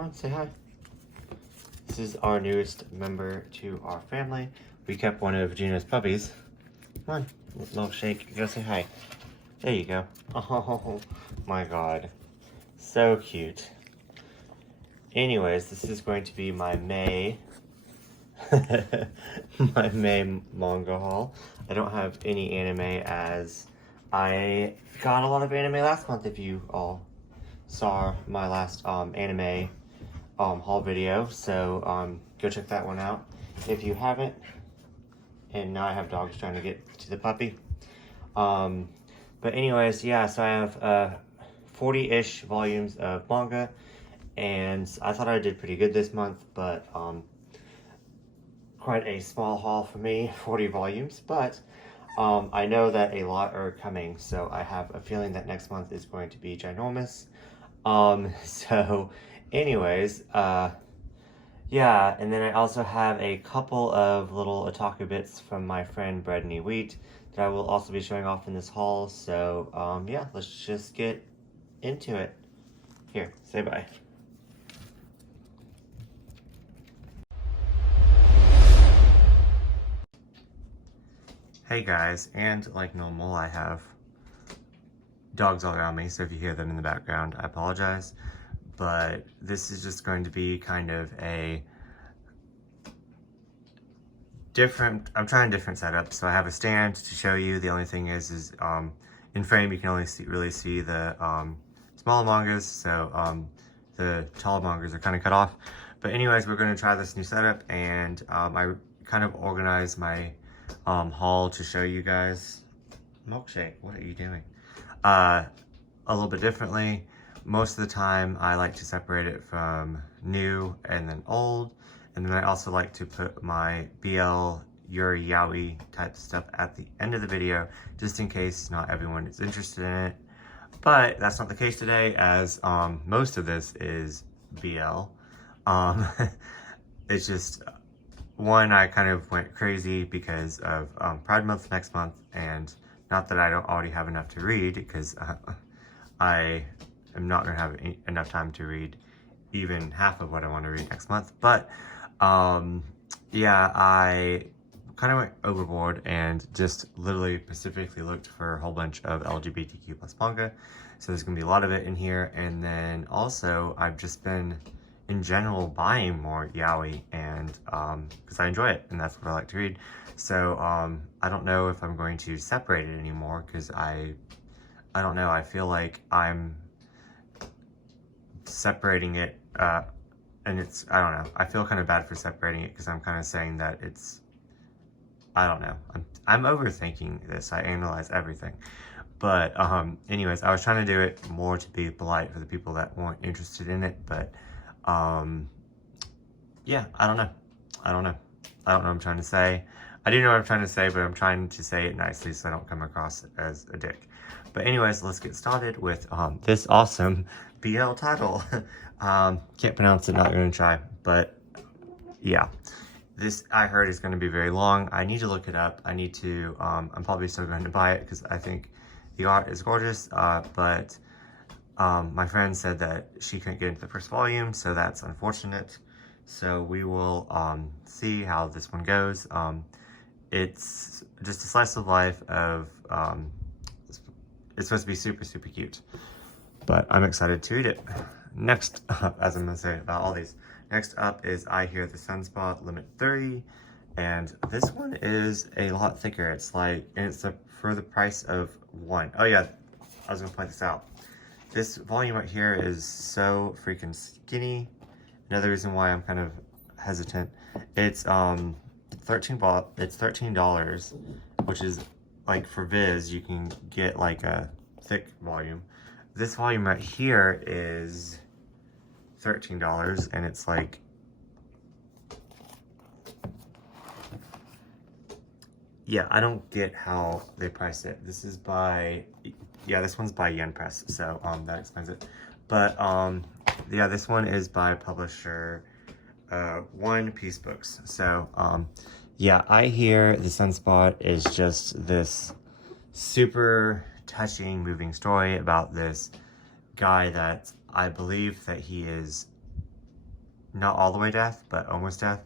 Come on, say hi. This is our newest member to our family. We kept one of Gina's puppies. Come on, little shake. Go say hi. There you go. Oh my god. So cute. Anyways, this is going to be my May my May manga haul. I don't have any anime as I got a lot of anime last month. If you all saw my last anime haul video, so go check that one out if you haven't. And now I have dogs trying to get to the puppy. But anyways, yeah, so I have 40-ish volumes of manga, and I thought I did pretty good this month, but quite a small haul for me, 40 volumes, but I know that a lot are coming, so I have a feeling that next month is going to be ginormous. So anyways, yeah, and then I also have a couple of little otaku bits from my friend Bradkneewheat that I will also be showing off in this haul, so yeah, let's just get into it. Here, say bye. Hey guys, and like normal, I have dogs all around me, so if you hear them in the background, I apologize. But this is just going to be kind of a different, I'm trying a different setup. So I have a stand to show you. The only thing is in frame you can only really see the smaller mangas, so the tall mangas are kind of cut off. But anyways, we're going to try this new setup, and I kind of organized my haul to show you guys. Milkshake, what are you doing? A little bit differently. Most of the time I like to separate it from new and then old, and then I also like to put my BL Yowie type stuff at the end of the video, just in case not everyone is interested in it. But that's not the case today, as most of this is BL. It's just one, I kind of went crazy because of Pride Month next month, and not that I don't already have enough to read, because I am not going to have enough time to read even half of what I want to read next month. But yeah, I kind of went overboard and just literally specifically looked for a whole bunch of LGBTQ plus manga. So there's going to be a lot of it in here. And then also I've just been in general buying more yaoi, and because I enjoy it and that's what I like to read. So I don't know if I'm going to separate it anymore, because I don't know, I feel like I'm separating it and it's, I don't know, I feel kind of bad for separating it, because I'm kind of saying that it's, I don't know, I'm overthinking this. I analyze everything. But anyways, I was trying to do it more to be polite for the people that weren't interested in it, but yeah, I don't know what I'm trying to say. I do know what I'm trying to say, but I'm trying to say it nicely so I don't come across as a dick. But anyways, let's get started with this awesome BL title. Can't pronounce it, not gonna try, but yeah. This, I heard, is gonna be very long. I need to look it up. I need to, I'm probably still going to buy it because I think the art is gorgeous, but my friend said that she couldn't get into the first volume, so that's unfortunate. So we will see how this one goes. It's just a slice of life of, it's supposed to be super, super cute. But I'm excited to read it. Next up, as I'm going to say about all these, next up is I Hear the Sunspot Limit 3. And this one is a lot thicker. It's like, and it's for the price of one. Oh yeah, I was going to point this out. This volume right here is so freaking skinny. Another reason why I'm kind of hesitant. It's $13, which is like, for Viz, you can get like a thick volume. This volume right here is $13, and it's like, yeah, I don't get how they price it. This is by, yeah, this one's by Yen Press, so that explains it. But yeah, this one is by publisher One Piece Books. So yeah, I Hear the Sunspot is just this super touching, moving story about this guy that I believe that he is not all the way death, but almost death.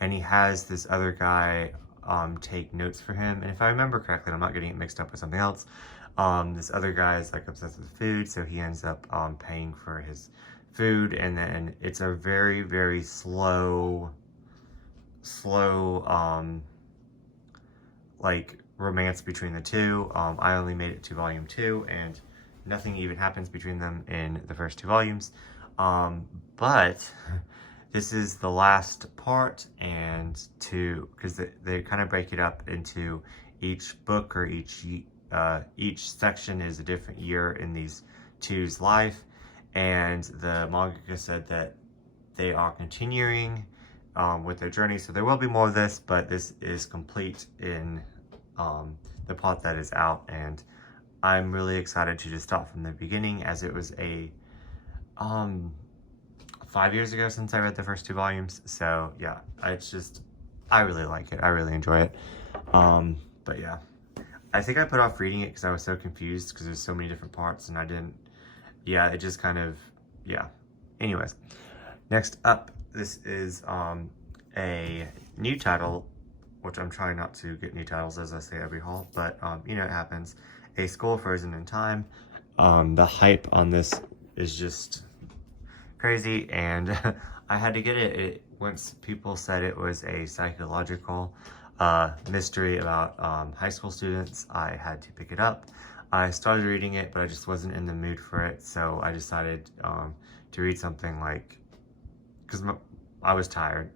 And he has this other guy take notes for him. And if I remember correctly, I'm not getting it mixed up with something else. This other guy is like obsessed with food, so he ends up paying for his food, and then it's a very, very slow like romance between the two. I only made it to volume 2, and nothing even happens between them in the first 2 volumes. But this is the last part, and because they kind of break it up into each book, or each section is a different year in these two's life, and the mangaka said that they are continuing with their journey, so there will be more of this, but this is complete in the part that is out, and I'm really excited to just start from the beginning, as it was 5 years ago since I read the first 2 volumes. So yeah, I really like it. I really enjoy it. But yeah, I think I put off reading it because I was so confused because there's so many different parts, and it just kind of, yeah. Anyways, next up, this is a new title, which I'm trying not to get new titles as I say every haul, but it happens. A School Frozen in Time. The hype on this is just crazy, and I had to get it. Once people said it was a psychological mystery about high school students, I had to pick it up. I started reading it, but I just wasn't in the mood for it, so I decided to read something because I was tired,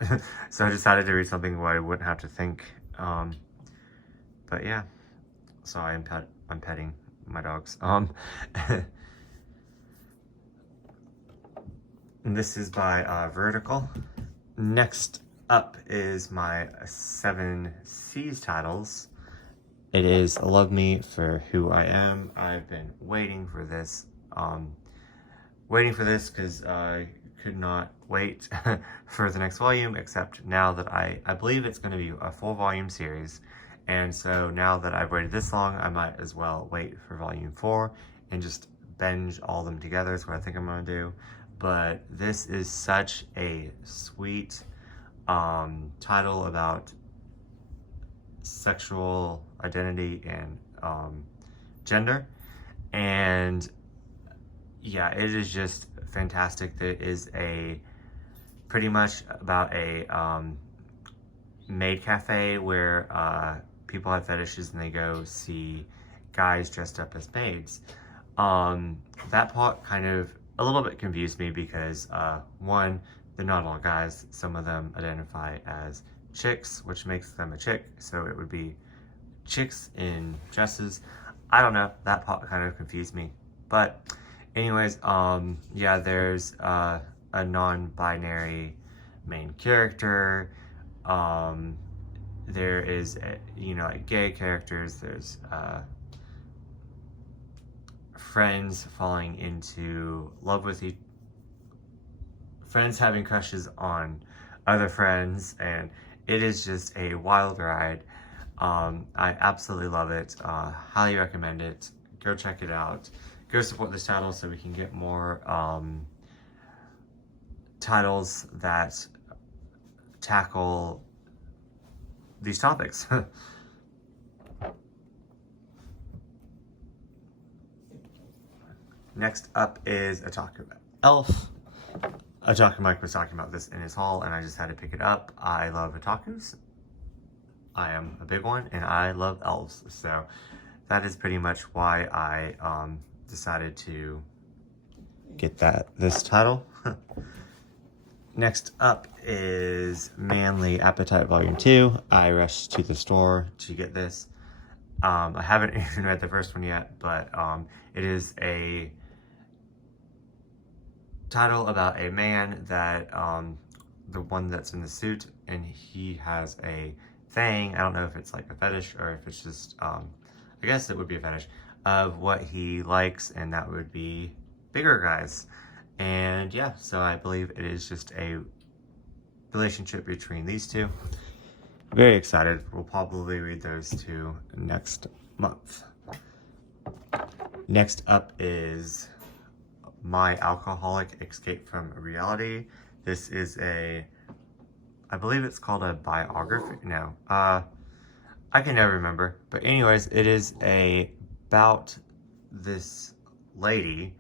so I decided to read something where I wouldn't have to think. But yeah, so I'm petting my dogs. And this is by Vertical. Next up is my 7 C's titles. It is Love Me for Who I Am. I've been waiting for this because I could not wait for the next volume, except now that I believe it's going to be a 4-volume series, and so now that I've waited this long, I might as well wait for volume 4 and just binge all them together. Is what I think I'm going to do. But this is such a sweet title about sexual identity and gender, and yeah, it is just fantastic. It is pretty much about a maid cafe where people have fetishes and they go see guys dressed up as maids. That part kind of a little bit confused me because one, they're not all guys. Some of them identify as chicks, which makes them a chick, so it would be chicks in dresses. I don't know, that part kind of confused me. But anyways, yeah, there's a non-binary main character. There is like gay characters. There's friends falling into love with friends having crushes on other friends, and it is just a wild ride. I absolutely love it. Highly recommend it. Go check it out. Go support this title so we can get more titles that tackle these topics. Next up is Otaku Elf. Otaku Mike was talking about this in his haul, and I just had to pick it up. I love otakus. I am a big one, and I love elves. So that is pretty much why I decided to get this title. Next up is Manly Appetite Volume 2. I rushed to the store to get this. I haven't even read the first one yet, but it is a title about a man that, the one that's in the suit, and he has a thing, I don't know if it's like a fetish or if it's just, I guess it would be a fetish, of what he likes, and that would be bigger guys. And yeah, so I believe it is just a relationship between these two. Very excited. We'll probably read those 2 next month. Next up is My Alcoholic Escape from Reality. This is I believe it's called a biography. No, I can never remember. But anyways, it is about this lady,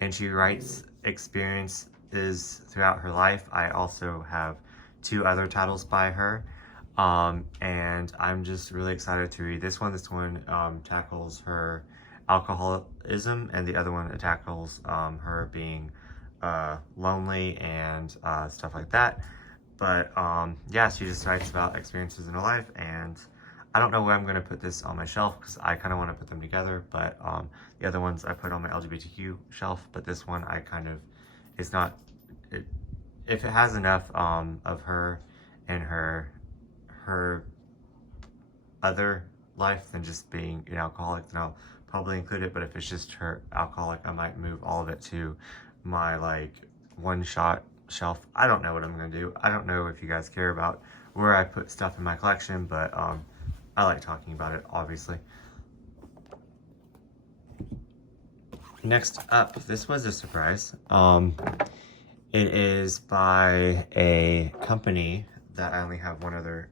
and she writes experiences throughout her life. I also have 2 other titles by her, and I'm just really excited to read this one. This one tackles her alcoholism, and the other one tackles her being lonely and stuff like that. But yeah, she just writes about experiences in her life, and I don't know where I'm going to put this on my shelf because I kind of want to put them together, but the other ones I put on my LGBTQ shelf, but this one I kind of, it's not, if it has enough of her and her other life than just being an alcoholic, then I'll probably include it. But if it's just her alcoholic, I might move all of it to my like one-shot shelf. I don't know what I'm going to do. I don't know if you guys care about where I put stuff in my collection, but I like talking about it, obviously. Next up, this was a surprise. It is by a company that I only have one other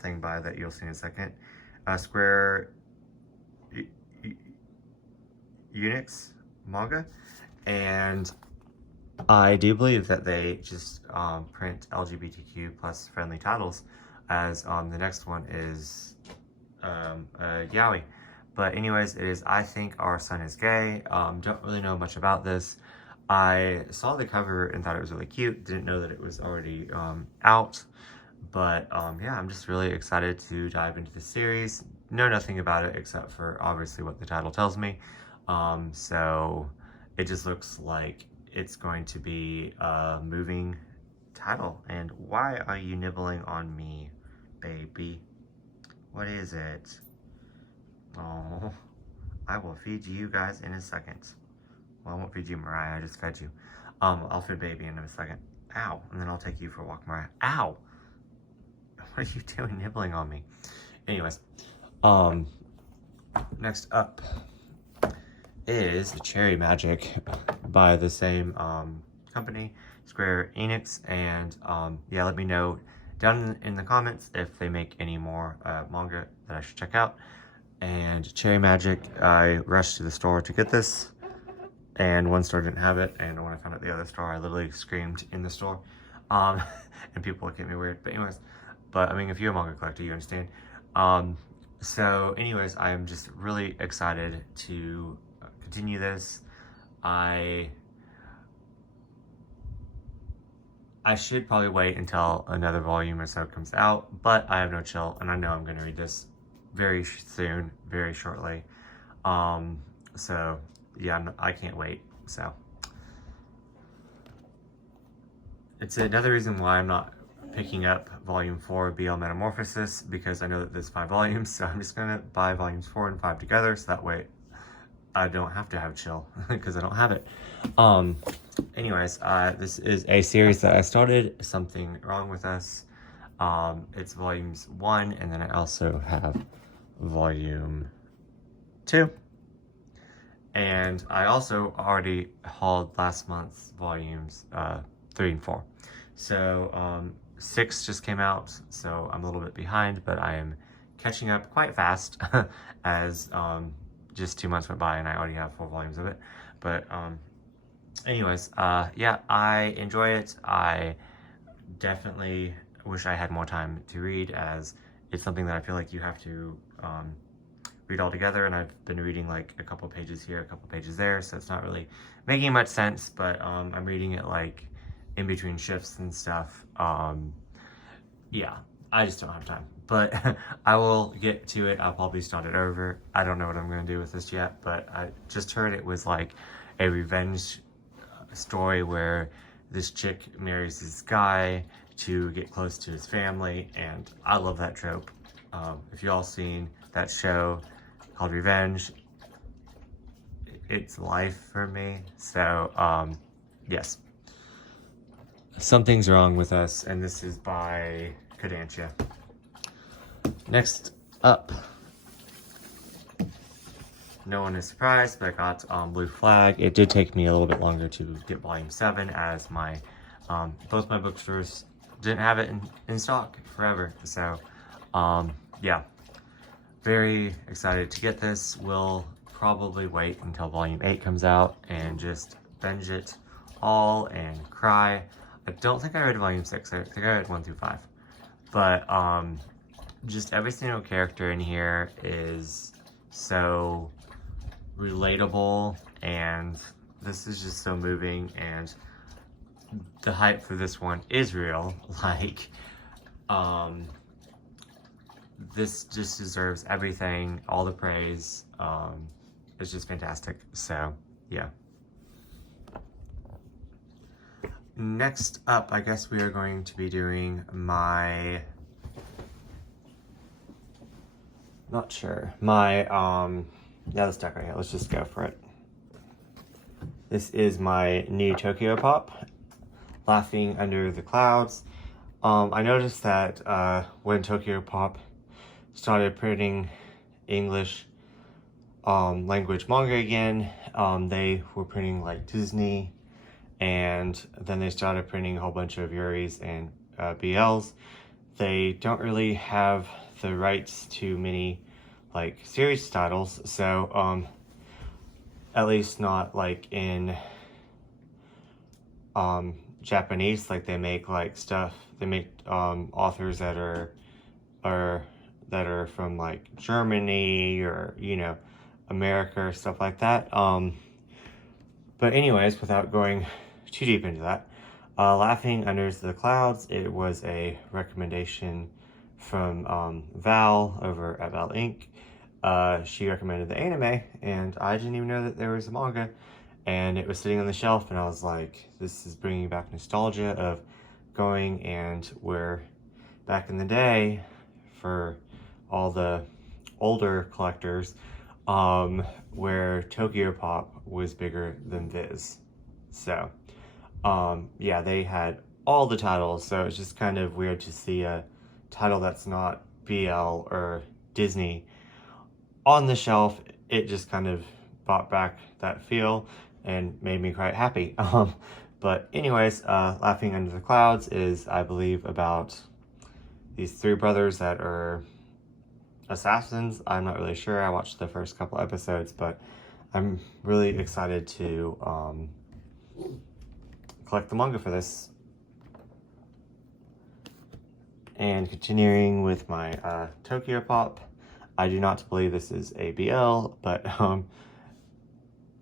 thing by that you'll see in a second. Square Unix Manga, and I do believe that they just print LGBTQ plus friendly titles, as the next one is Yowie. But anyways, it is I Think Our Son Is Gay. Don't really know much about this. I saw the cover and thought it was really cute. Didn't know that it was already out. But yeah, I'm just really excited to dive into the series. Know nothing about it except for obviously what the title tells me. So it just looks like it's going to be a moving title. And why are you nibbling on me, baby? What is it? Oh, I will feed you guys in a second. Well, I won't feed you, Mariah. I just fed you. I'll feed baby in a second. Ow. And then I'll take you for a walk, Mariah. Ow. What are you doing nibbling on me? Anyways, next up is Cherry Magic by the same company, Square Enix. And yeah, let me know down in the comments if they make any more manga that I should check out. And Cherry Magic, I rushed to the store to get this, and one store didn't have it, and when I found out the other store, I literally screamed in the store, and people look at me weird. But anyways, I mean, if you're a manga collector, you understand. So anyways, I'm just really excited to continue this. I should probably wait until another volume or so comes out, but I have no chill, and I know I'm going to read this very soon, very shortly. So yeah, I can't wait. So it's another reason why I'm not picking up volume 4 BL Metamorphosis, because I know that there's 5 volumes, so I'm just gonna buy volumes 4 and 5 together, so that way I don't have to have chill because I don't have it. Anyways, this is a series that I started, Something Wrong With Us. It's volumes 1, and then I also have volume 2. And I also already hauled last month's volumes 3 and 4. So 6 just came out, so I'm a little bit behind, but I am catching up quite fast as just 2 months went by and I already have 4 volumes of it. But anyways, yeah, I enjoy it. I definitely wish I had more time to read, as it's something that I feel like you have to read all together, and I've been reading like a couple pages here, a couple pages there, so it's not really making much sense, but I'm reading it like in between shifts and stuff. Yeah, I just don't have time, but I will get to it. I'll probably start it over. I don't know what I'm going to do with this yet, but I just heard it was like a revenge story where this chick marries this guy to get close to his family, and I love that trope. If you all seen that show called Revenge, it's life for me. So yes, Something's Wrong With Us, and this is by Kodansha. Next up, no one is surprised, but I got Blue Flag. It did take me a little bit longer to get volume 7, as my Both my bookstores didn't have it in stock forever. So, yeah, very excited to get this. We'll probably wait until volume 8 comes out and just binge it all and cry. I don't think I read volume 6. I think I read 1 through 5. But, just every single character in here is so relatable, and this is just so moving, and the hype for this one is real. Like, this just deserves everything, all the praise. It's just fantastic. So, yeah. Next up, I guess we are going to be doing my, not sure, my, yeah, let's decorate it. Let's just go for it. This is my new Tokyo Pop, Laughing Under the Clouds. I noticed that when Tokyo Pop started printing English language manga again, they were printing like Disney, and then they started printing a whole bunch of Yuris and BLs. They don't really have the rights to many like series titles, so at least not like in Japanese. Like, they make like stuff, they make authors that are from like Germany or, you know, America or stuff like that. But anyways, without going too deep into that, Laughing Under the Clouds, it was a recommendation from Val over at Val Inc. She recommended the anime, and I didn't even know that there was a manga, and it was sitting on the shelf, and I was like, this is bringing back nostalgia of going and where back in the day, for all the older collectors, where Tokyo Pop was bigger than Viz. So, yeah, they had all the titles, so it's just kind of weird to see a title that's not BL or Disney on the shelf. It just kind of brought back that feel and made me quite happy. But anyways, Laughing Under the Clouds is, I believe, about these 3 brothers that are assassins. I'm not really sure. I watched the first couple episodes, but I'm really excited to collect the manga for this. And continuing with my Tokyo Pop, I do not believe this is a BL, but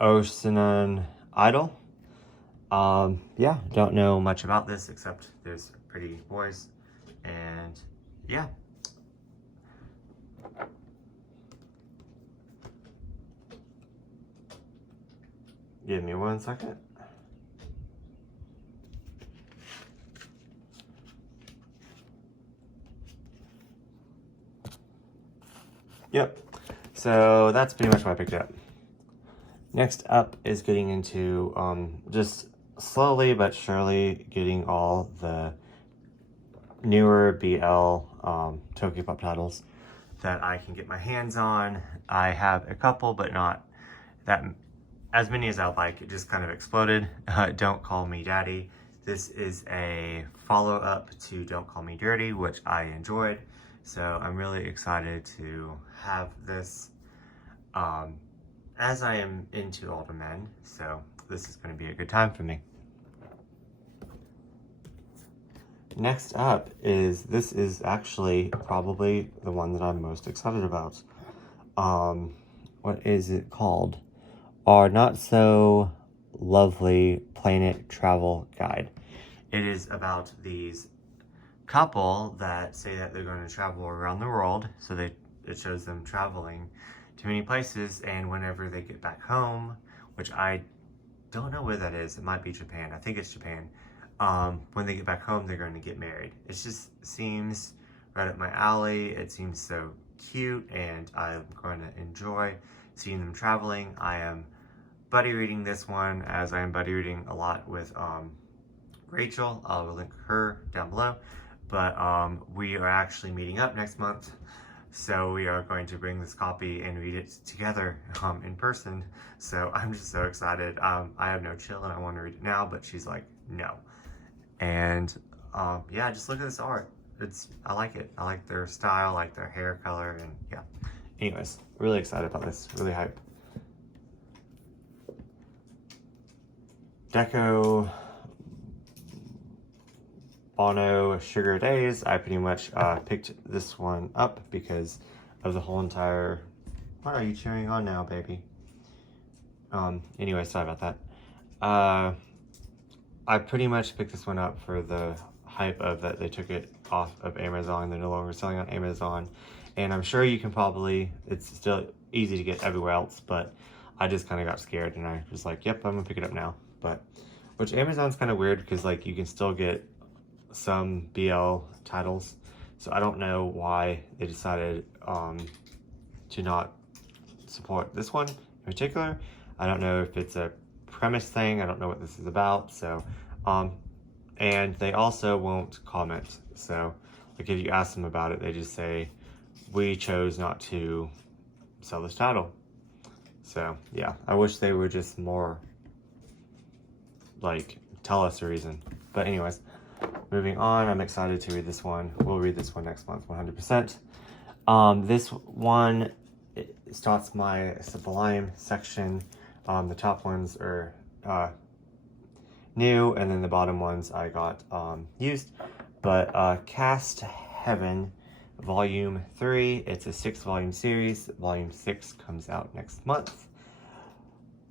Ocean Idol. Yeah, don't know much about this except there's pretty boys, and yeah. Give me 1 second. Yep, so that's pretty much what I picked up. Next up is getting into just slowly but surely getting all the newer BL Tokyo Pop titles that I can get my hands on. I have a couple, but not that as many as I'd like. It just kind of exploded. Don't Call Me Daddy. This is a follow-up to Don't Call Me Dirty, which I enjoyed. So I'm really excited to have this, as I am into older men. So this is going to be a good time for me. Next up is, this is actually probably the one that I'm most excited about. What is it called? Our Not So Lovely Planet Travel Guide. It is about these couple that say that they're going to travel around the world. So it shows them traveling to many places, and whenever they get back home, which I don't know where that is, it might be Japan, I think it's Japan. When they get back home, they're going to get married. It just seems right up my alley. It seems so cute, and I'm going to enjoy seeing them traveling. I am buddy reading this one, as I am buddy reading a lot with Rachel. I'll link her down below. But we are actually meeting up next month, so we are going to bring this copy and read it together in person. So I'm just so excited. I have no chill and I want to read it now, but she's like, no. And yeah, just look at this art. I like it. I like their style, I like their hair color, and yeah. Anyways, really excited about this. Really hype. Deco Bono Sugar Days. I pretty much picked this one up because of the whole entire... What are you cheering on now, baby? Anyway, sorry about that. I pretty much picked this one up for the hype of that they took it off of Amazon. They're no longer selling on Amazon. And I'm sure you can probably, it's still easy to get everywhere else, but I just kind of got scared and I was like, yep, I'm gonna pick it up now. But, which Amazon's kind of weird because like you can still get some BL titles. So I don't know why they decided to not support this one in particular. I don't know if it's a premise thing. I don't know what this is about. So, and they also won't comment. So like if you ask them about it, they just say, we chose not to sell this title. So yeah, I wish they would just more like tell us a reason. But anyways, moving on, I'm excited to read this one. We'll read this one next month, 100%. This one starts my Sublime section. The top ones are new, and then the bottom ones I got used. But Cast Heaven Volume 3, it's a 6-volume series. Volume 6 comes out next month.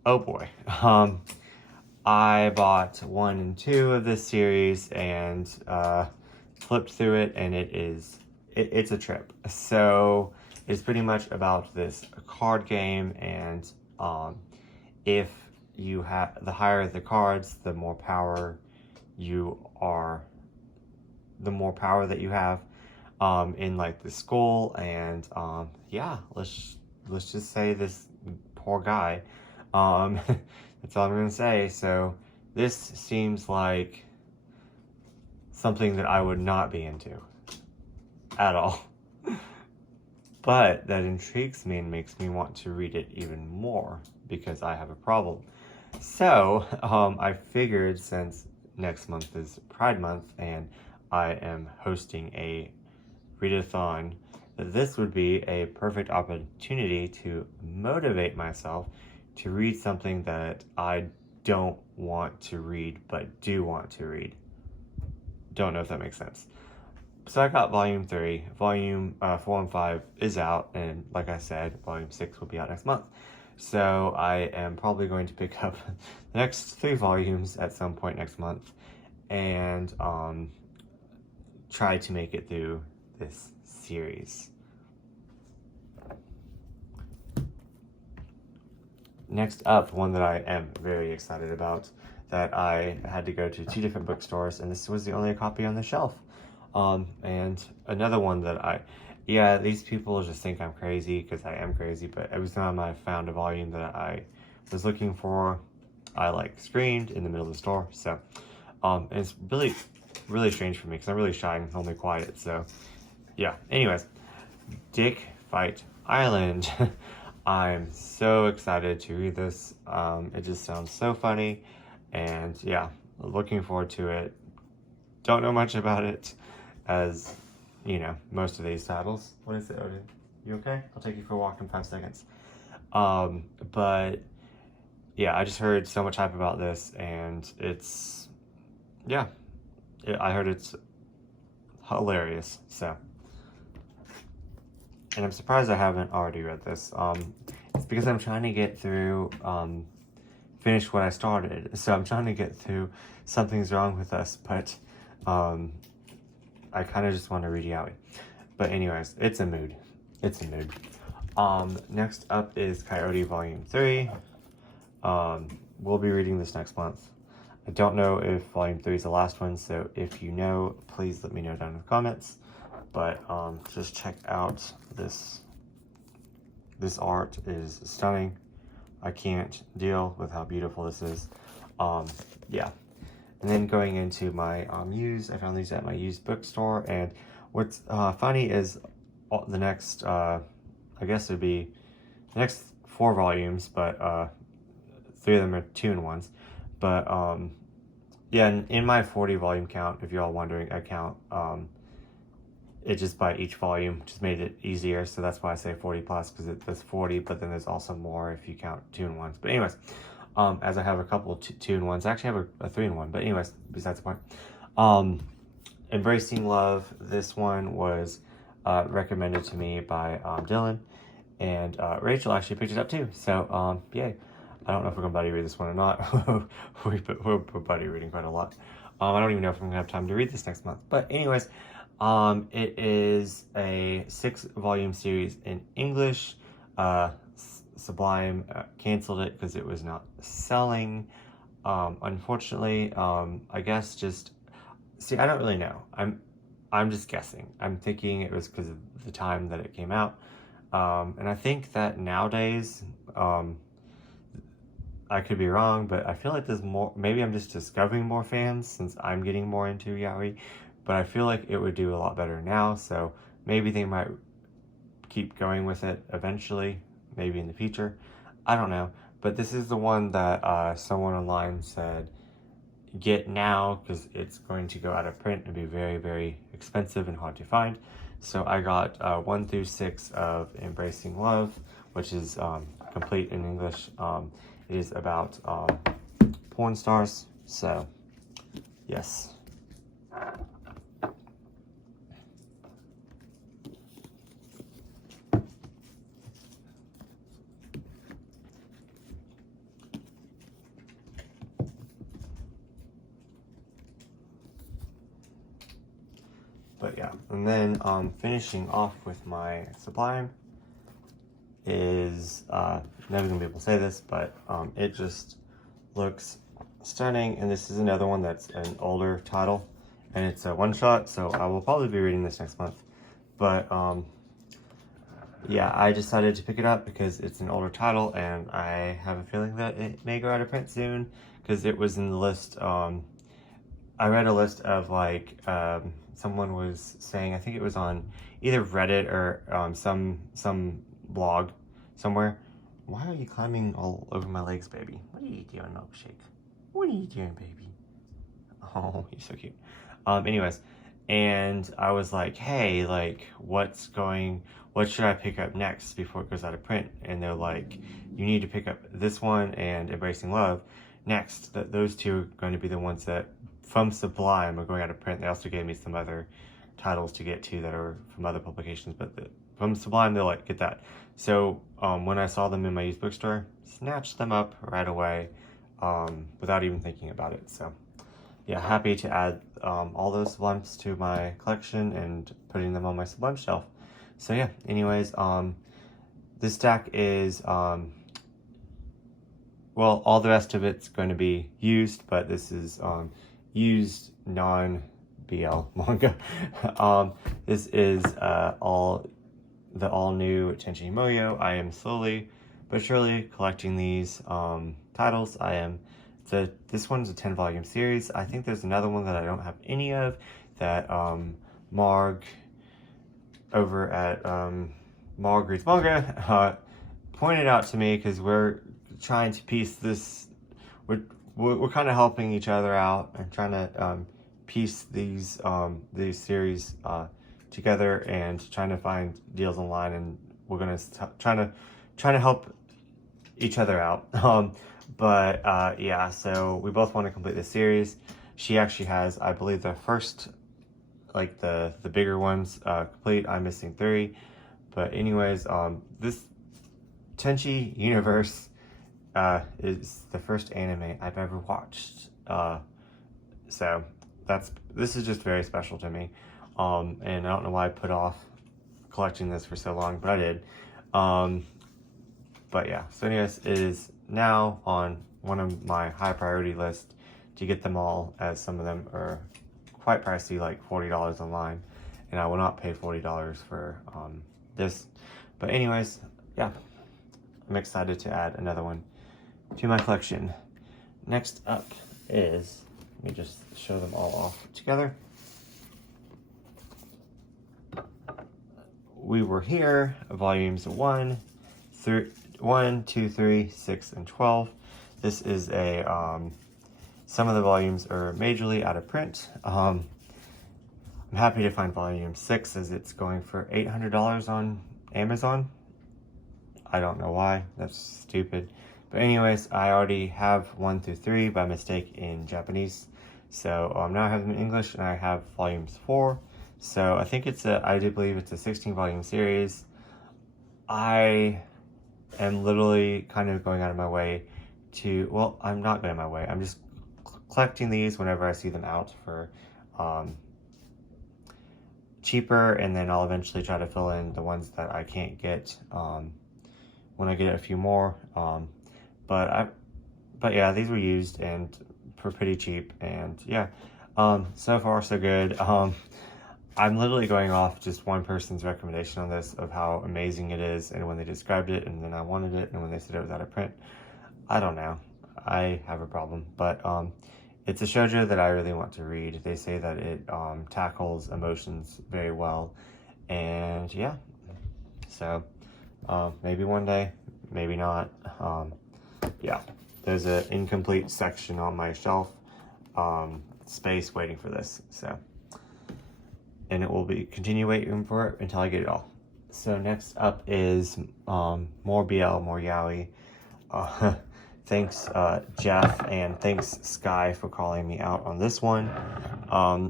Oh boy. I bought 1 and 2 of this series and flipped through it, and it's a trip. So it's pretty much about this card game, and if you have, the higher the cards, the more power that you have in like the school. And yeah, let's just say this poor guy, that's all I'm gonna say. So this seems like something that I would not be into at all. But that intrigues me and makes me want to read it even more because I have a problem. So I figured, since next month is Pride Month and I am hosting a readathon, that this would be a perfect opportunity to motivate myself to read something that I don't want to read but do want to read. Don't know if that makes sense. So I got Volume 3. Volume 4 and 5 is out, and like I said, Volume 6 will be out next month. So I am probably going to pick up the next 3 volumes at some point next month and try to make it through this series. Next up, one that I am very excited about, that I had to go to 2 different bookstores, and this was the only copy on the shelf. And another one that yeah, these people just think I'm crazy because I am crazy, but every time I found a volume that I was looking for, I like screamed in the middle of the store. So and it's really strange for me because I'm really shy and only quiet. So yeah, anyways, Dick Fight Island. I'm so excited to read this. It just sounds so funny, and yeah, looking forward to it. Don't know much about it, as you know, most of these titles. What is it, Odin? You okay? I'll take you for a walk in 5 seconds. But yeah, I just heard so much hype about this, and it's, yeah, I heard it's hilarious. So, and I'm surprised I haven't already read this. It's because I'm trying to get through, finish what I started. So I'm trying to get through Something's Wrong with Us, but I kind of just want to read Yowie. But anyways, it's a mood. It's a mood. Next up is Coyote Volume 3. We'll be reading this next month. I don't know if Volume 3 is the last one, so if you know, please let me know down in the comments. But just check out this. This art is stunning. I can't deal with how beautiful this is. Yeah. And then going into my used, I found these at my used bookstore. And what's funny is the next, I guess it would be the next 4 volumes, but 3 of them are 2-in-1s. But Yeah, and in my 40 volume count, if you're all wondering, I count it just by each volume, just made it easier. So that's why I say 40 plus, because there's 40, but then there's also more if you count 2-in-1s. But anyways, as I have a couple 2-in-1s, I actually have a 3-in-1. But anyways, besides the point. Embracing Love, this one was recommended to me by Dylan, and Rachel actually picked it up too. So yay. I don't know if we're gonna buddy read this one or not. we're buddy reading quite a lot. I don't even know if I'm gonna have time to read this next month. But anyways, it is a 6-volume series in English. Sublime canceled it because it was not selling. Unfortunately, I guess just see. I don't really know. I'm just guessing. I'm thinking it was because of the time that it came out, and I think that nowadays, I could be wrong, but I feel like there's more. Maybe I'm just discovering more fans since I'm getting more into Yowie. But I feel like it would do a lot better now, so maybe they might keep going with it eventually, maybe in the future. I don't know. But this is the one that someone online said, get now, because it's going to go out of print and be very, very expensive and hard to find. So I got 1 through 6 of Embracing Love, which is complete in English. It is about porn stars, so yes. But yeah, and then finishing off with my Sublime is, never gonna be able to say this, but it just looks stunning. And this is another one that's an older title, and it's a one-shot, so I will probably be reading this next month. But yeah, I decided to pick it up because it's an older title, and I have a feeling that it may go out of print soon, because it was in the list. I read a list of like someone was saying, I think it was on either Reddit or some blog somewhere. Why are you climbing all over my legs, baby? What are you doing, Milkshake? What are you doing, baby? Oh, you're so cute. Anyways, and I was like, hey, like, what should I pick up next before it goes out of print? And they're like, you need to pick up this one and Embracing Love next. Those two are going to be the ones that from Sublime are going out of print. They also gave me some other titles to get to that are from other publications, but from Sublime, they're like, get that. So when I saw them in my used bookstore, snatched them up right away without even thinking about it. So yeah, happy to add all those Sublimes to my collection and putting them on my Sublime shelf. So yeah, anyways, this stack is, well, all the rest of it's going to be used, but this is used non-BL manga. This is all new Tenchi Muyo. I am slowly but surely collecting these titles. This one's a 10-volume series. I think there's another one that I don't have any of that Marg over at Marg Reads Manga pointed out to me, because we're trying to piece this. We're kind of helping each other out and trying to piece these series together and trying to find deals online, and we're gonna trying to help each other out. But yeah, so we both want to complete this series. She actually has, I believe, the first, like the bigger ones complete. I'm missing 3. But anyways, this Tenchi universe is the first anime I've ever watched. So this is just very special to me. And I don't know why I put off collecting this for so long, but I did. But yeah, so anyways, it is now on one of my high priority lists to get them all, as some of them are quite pricey, like $40 online, and I will not pay $40 for this. But anyways, yeah, I'm excited to add another one to my collection. Next up is, let me just show them all off together. We Were Here, volumes 1, 2, 3, 6, and 12. This is a Some of the volumes are majorly out of print. I'm happy to find volume 6 as it's going for $800 on Amazon. I don't know why, that's stupid. But anyways, I already have 1 through 3 by mistake in Japanese. So now I have them in English, and I have volumes 4. So I think I do believe it's a 16 volume series. I am literally kind of going out of my way to, well, I'm not going out of my way. I'm just collecting these whenever I see them out for cheaper, and then I'll eventually try to fill in the ones that I can't get when I get a few more. But yeah, these were used and for pretty cheap, and yeah, so far so good. I'm literally going off just one person's recommendation on this of how amazing it is, and when they described it, and then I wanted it, and when they said it was out of print, I don't know. I have a problem, but it's a shoujo that I really want to read. They say that it tackles emotions very well, and yeah, so maybe one day, maybe not. Yeah, there's an incomplete section on my shelf, space waiting for this, so, and it will be continue waiting for it until I get it all. So next up is more BL, more Yowie. Thanks Jeff, and thanks Sky for calling me out on this one.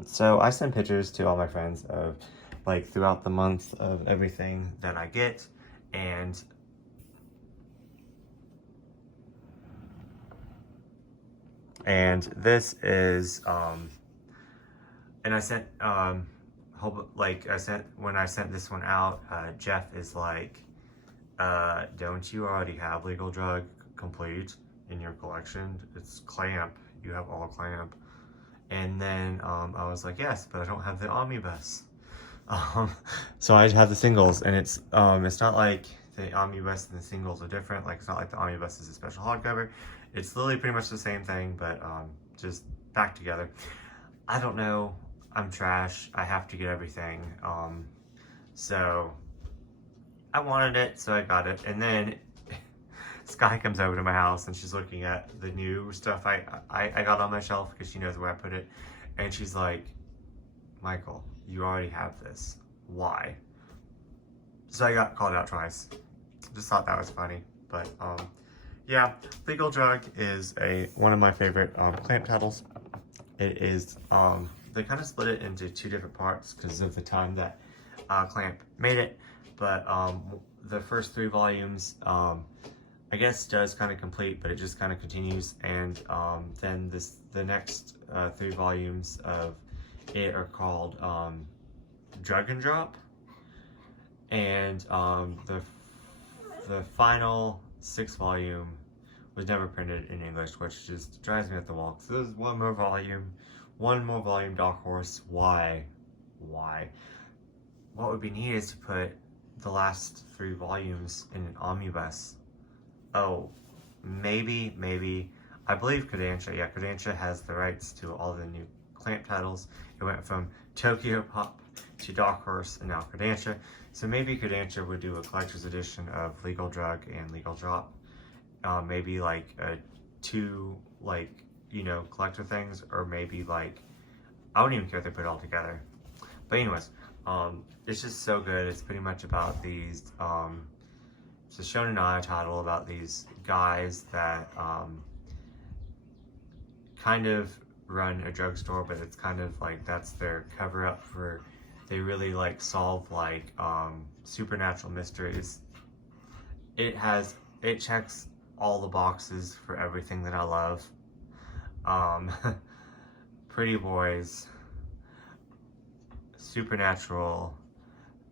So I send pictures to all my friends of like throughout the month of everything that I get, and this is and I sent when I sent this one out, Jeff is like, don't you already have Legal Drug complete in your collection? It's Clamp, you have all Clamp. And then I was like, yes, but I don't have the omnibus. So I have the singles, and it's not like the omnibus and the singles are different. Like, it's not like the omnibus is a special hardcover. It's literally pretty much the same thing, but just back together. I don't know, I'm trash, I have to get everything. So I wanted it, so I got it. And then Sky comes over to my house, and she's looking at the new stuff I got on my shelf, because she knows where I put it. And she's like, Michael, you already have this. Why? So I got called out twice. Just thought that was funny. But yeah, Legal Drug is one of my favorite Clamp titles. It is, they kind of split it into 2 different parts because of the time that Clamp made it. But the first 3 volumes, I guess, does kind of complete, but it just kind of continues. And then the next 3 volumes of it are called Drug and Drop. And the final 6th volume was never printed in English, which just drives me up the wall. So there's one more volume, Dark Horse. Why? What would be neat is to put the last 3 volumes in an omnibus. Oh, maybe, I believe Kodansha. Yeah, Kodansha has the rights to all the new Clamp titles. It went from Tokyo Pop to Dark Horse and now Kodansha. So maybe Kodansha would do a collector's edition of Legal Drug and Legal Drop. Maybe like 2, like, you know, collector things, or maybe like, I wouldn't even care if they put it all together. But anyways, it's just so good. It's pretty much about these, it's a Shonen Ai title about these guys that kind of run a drugstore, but it's kind of like that's their cover up for, they really like solve like supernatural mysteries. It checks all the boxes for everything that I love. Pretty boys, supernatural,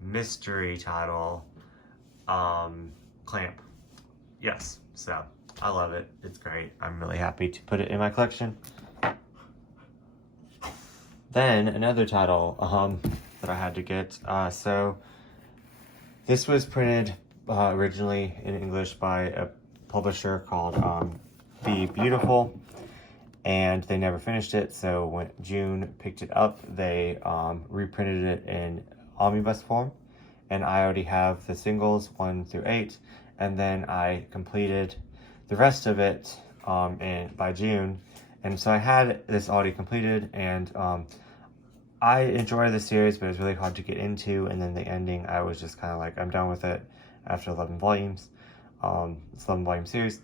mystery title, Clamp. Yes, so I love it. It's great. I'm really happy to put it in my collection. Then another title that I had to get. So this was printed originally in English by a publisher called Be Beautiful, and they never finished it. So when June picked it up, they reprinted it in omnibus form, and I already have the singles 1 through 8, and then I completed the rest of it by June, And so I had this already completed, and I enjoy the series, but it was really hard to get into. And then the ending, I was just kind of like, I'm done with it after 11 volumes. It's 11 volume series.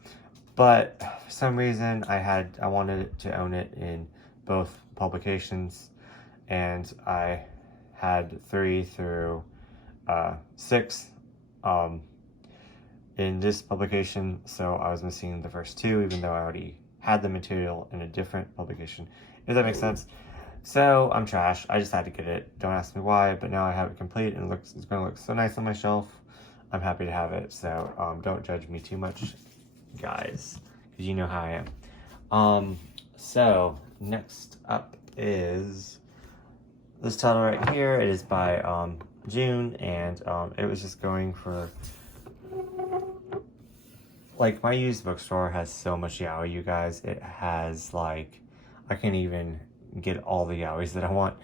But for some reason, I wanted to own it in both publications, and I had 3 through 6 in this publication, so I was missing the first 2, even though I already had the material in a different publication, if that makes sense. So I'm trash. I just had to get it. Don't ask me why, but now I have it complete, and it's going to look so nice on my shelf. I'm happy to have it, so don't judge me too much, guys, because you know how I am. So next up is this title right here. It is by June, and it was just going for, like, my used bookstore has so much yaoi, you guys. It has, like, I can't even get all the yaois that I want.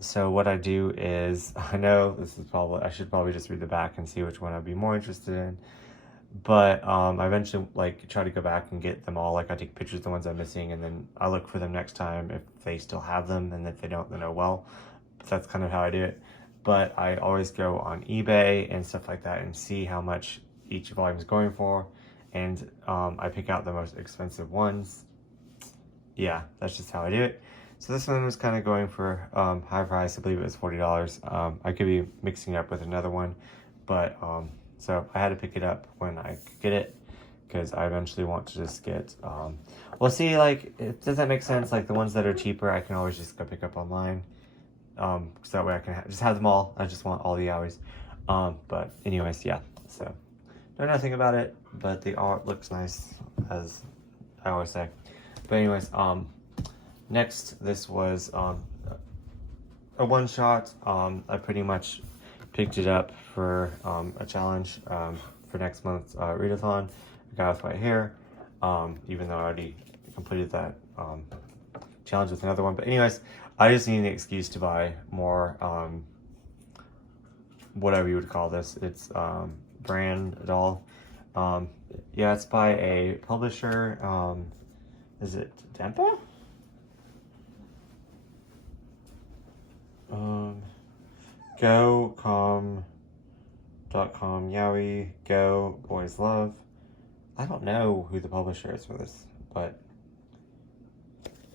So what I do is, I know this is probably, I should probably just read the back and see which one I'd be more interested in. But I eventually, like, try to go back and get them all. Like, I take pictures of the ones I'm missing, and then I look for them next time if they still have them, and if they don't, then oh well. But that's kind of how I do it. But I always go on eBay and stuff like that and see how much each volume is going for, and I pick out the most expensive ones. Yeah, that's just how I do it. So this one was kind of going for high price. I believe it was $40. I could be mixing it up with another one, but so I had to pick it up when I could get it, because I eventually want to just get well, see, like, does that make sense? Like, the ones that are cheaper, I can always just go pick up online, so that way I can just have them all. I just want all the yaois. But anyways, yeah, so know nothing about it, but the art looks nice, as I always say. But anyways, next, this was a one-shot. I pretty much picked it up for a challenge for next month's readathon. I got it right here, even though I already completed that challenge with another one. But anyways, I just need an excuse to buy more, whatever you would call this. It's brand doll. Yeah, it's by a publisher. Is it Dempa? Go.com, Yowie, Go, Boys Love. I don't know who the publisher is for this, but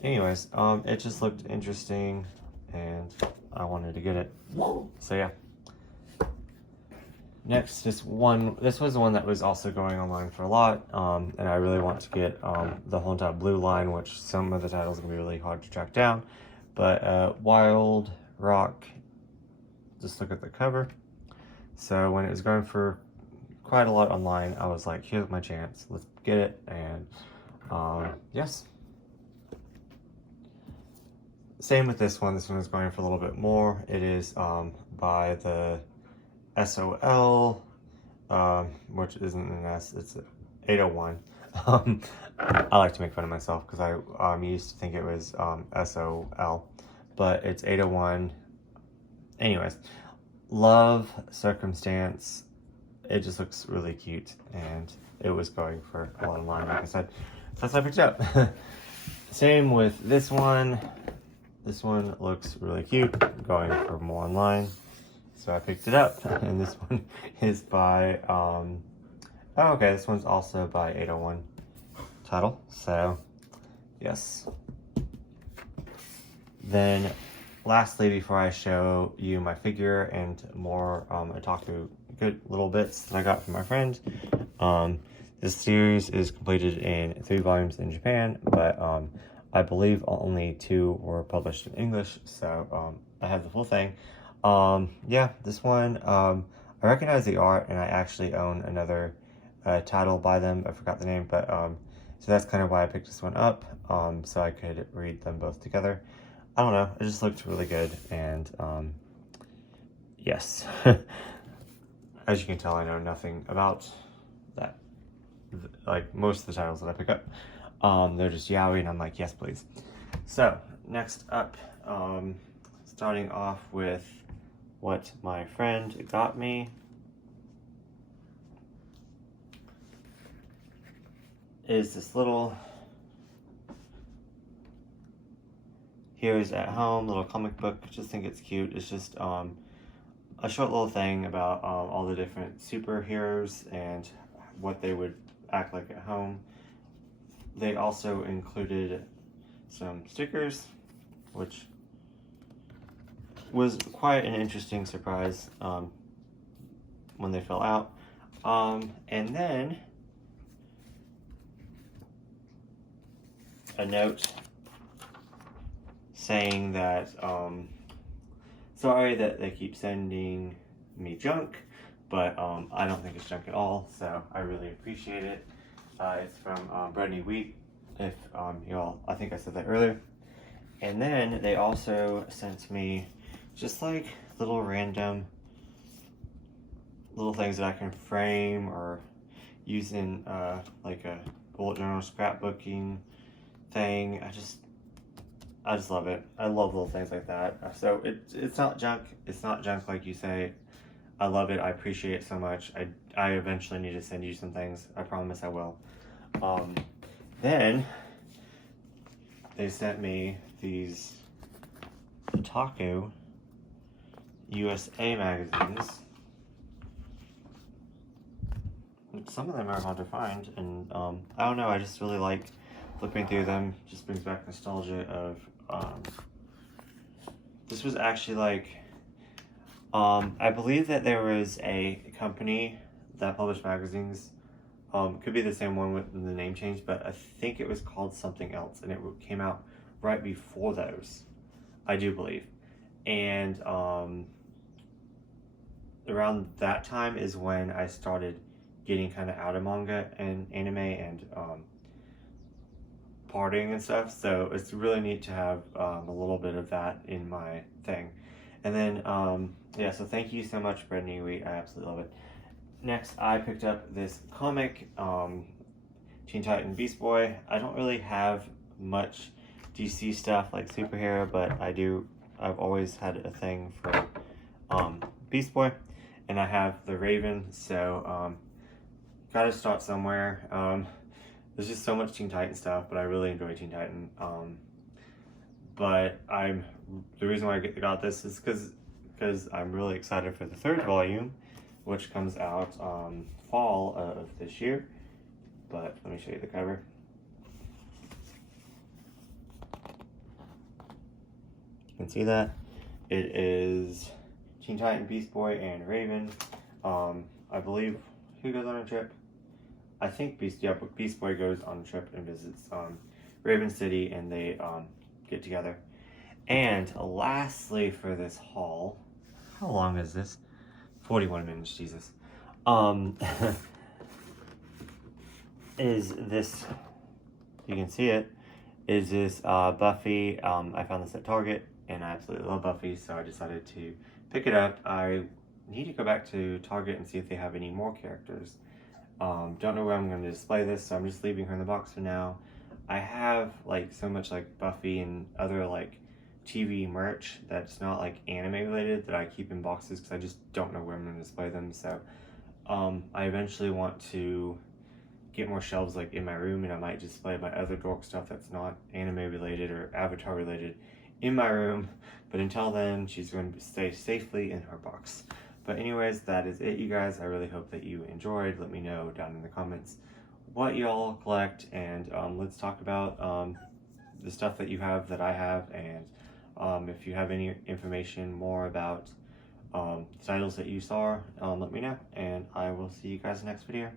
anyways, it just looked interesting, and I wanted to get it. So yeah. Next, this was the one that was also going online for a lot, and I really want to get the whole entire blue line, which some of the titles are going to be really hard to track down. But Wild Rock, just look at the cover. So when it was going for quite a lot online, I was like, here's my chance, let's get it. And yes. Same with this one. This one is going for a little bit more. It is by the SOL, which isn't an S, it's 801. I like to make fun of myself because I used to think it was SOL, but it's 801. Anyways, Love Circumstance. It just looks really cute, and it was going for a lot online, like I said. So that's why I picked it up. Same with this one. This one looks really cute, going for more online. So I picked it up, and this one is by, oh, okay, this one's also by 801 title, so, yes. Then, lastly, before I show you my figure and more otaku good little bits that I got from my friend, this series is completed in 3 volumes in Japan, but I believe only 2 were published in English, so I have the full thing. Yeah, this one, I recognize the art, and I actually own another title by them. I forgot the name, but so that's kind of why I picked this one up, so I could read them both together. I don't know, it just looked really good, and yes. As you can tell, I know nothing about that. Like, most of the titles that I pick up, they're just yaoi, and I'm like, yes, please. So, next up, starting off with what my friend got me is this little Heroes at Home little comic book. Just think it's cute. It's just a short little thing about all the different superheroes and what they would act like at home. They also included some stickers, which was quite an interesting surprise when they fell out. And then a note saying that sorry that they keep sending me junk, but I don't think it's junk at all, so I really appreciate it. It's from Bradkneewheat, if y'all, I think I said that earlier. And then they also sent me just like little random little things that I can frame or use in like a bullet journal scrapbooking thing. I just love it. I love little things like that. So it's not junk. It's not junk like you say. I love it. I appreciate it so much. I eventually need to send you some things. I promise I will. Then they sent me these Otaku USA magazines. Some of them are hard to find, and I don't know, I just really like flipping through them. Just brings back nostalgia of this was actually like I believe that there was a company that published magazines, could be the same one with the name change, but I think it was called something else, and it came out right before those, I do believe. And around that time is when I started getting kind of out of manga and anime and partying and stuff, so it's really neat to have a little bit of that in my thing. And then yeah, so thank you so much, Bradkneewheat. I absolutely love it. Next, I picked up this comic, Teen Titan Beast Boy. I don't really have much DC stuff like superhero, but I've always had a thing for Beast Boy, and I have the Raven, so gotta start somewhere. There's just so much Teen Titan stuff, but I really enjoy Teen Titan. But the reason why I got this is because I'm really excited for the third volume, which comes out fall of this year. But let me show you the cover. You can see that it is Teen Titan, Beast Boy, and Raven. I believe who goes on a trip? I think Beast Boy goes on a trip and visits Raven City, and they get together. And lastly for this haul, how long is this? 41 minutes, Jesus. Is this, you can see it, is this Buffy. I found this at Target, and I absolutely love Buffy, so I decided to pick it up. I need to go back to Target and see if they have any more characters. Don't know where I'm going to display this, so I'm just leaving her in the box for now. I have like so much like Buffy and other like TV merch that's not like anime related that I keep in boxes because I just don't know where I'm going to display them. So I eventually want to get more shelves like in my room, and I might display my other dork stuff that's not anime related or Avatar related in my room. But until then, she's going to stay safely in her box. But anyways, that is it, you guys. I really hope that you enjoyed. Let me know down in the comments what y'all collect, and let's talk about the stuff that you have that I have, and if you have any information more about the titles that you saw, let me know, and I will see you guys in the next video.